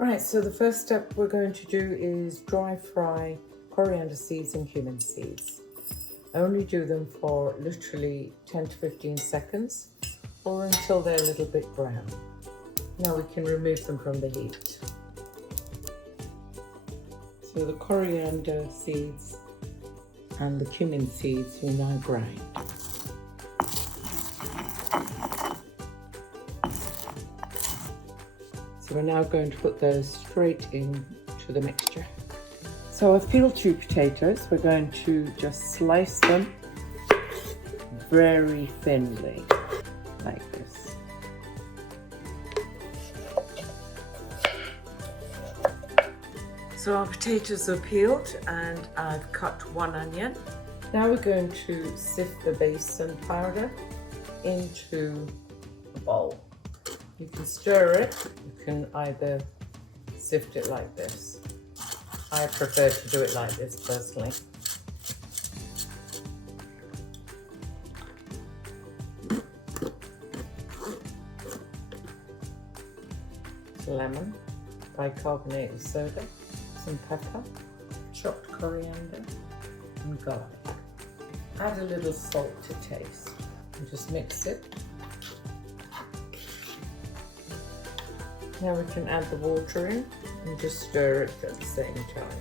Right, so the first step we're going to do is dry fry coriander seeds and cumin seeds. I only do them for literally 10 to 15 seconds or until they're a little bit brown. Now we can remove them from the heat. So the coriander seeds and the cumin seeds will now grind. So we're now going to put those straight into the mixture. So I've peeled 2 potatoes. We're going to just slice them very thinly, like this. So our potatoes are peeled and I've cut 1 onion. Now we're going to sift the basin powder into a bowl. You can stir it, you can either sift it like this. I prefer to do it like this personally. Lemon, bicarbonate of soda, some pepper, chopped coriander and garlic. Add a little salt to taste and just mix it. Now we can add the water in and just stir it at the same time.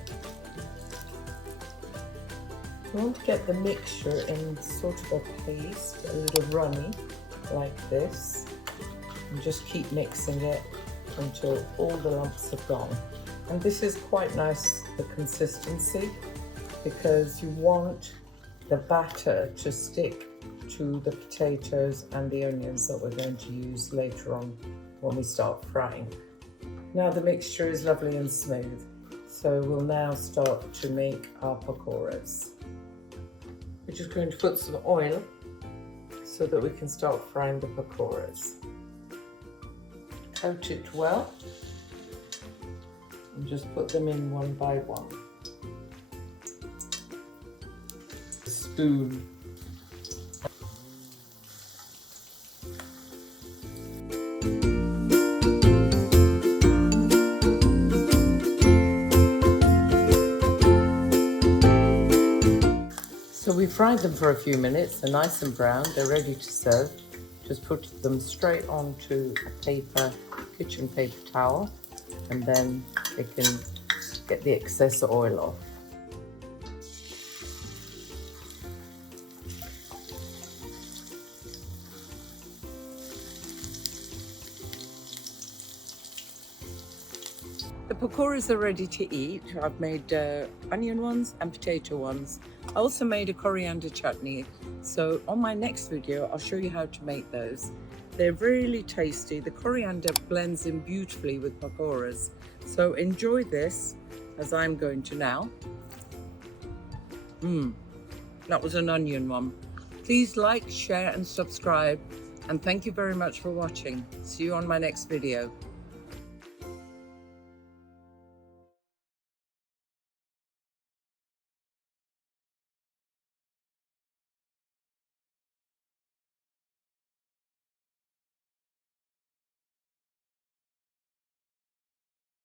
We want to get the mixture in sort of a paste, a little runny, like this, and just keep mixing it until all the lumps are gone. And this is quite nice, the consistency, because you want the batter to stick to the potatoes and the onions that we're going to use later on when we start frying. Now the mixture is lovely and smooth, so we'll now start to make our pakoras. We're just going to put some oil so that we can start frying the pakoras. Coat it well and just put them in one by one. A spoon. So we fried them for a few minutes, they're nice and brown, they're ready to serve. Just put them straight onto a kitchen paper towel, and then they can get the excess oil off. The pakoras are ready to eat. I've made onion ones and potato ones. I also made a coriander chutney. So on my next video, I'll show you how to make those. They're really tasty. The coriander blends in beautifully with pakoras. So enjoy this, as I'm going to now. That was an onion one. Please like, share and subscribe. And thank you very much for watching. See you on my next video.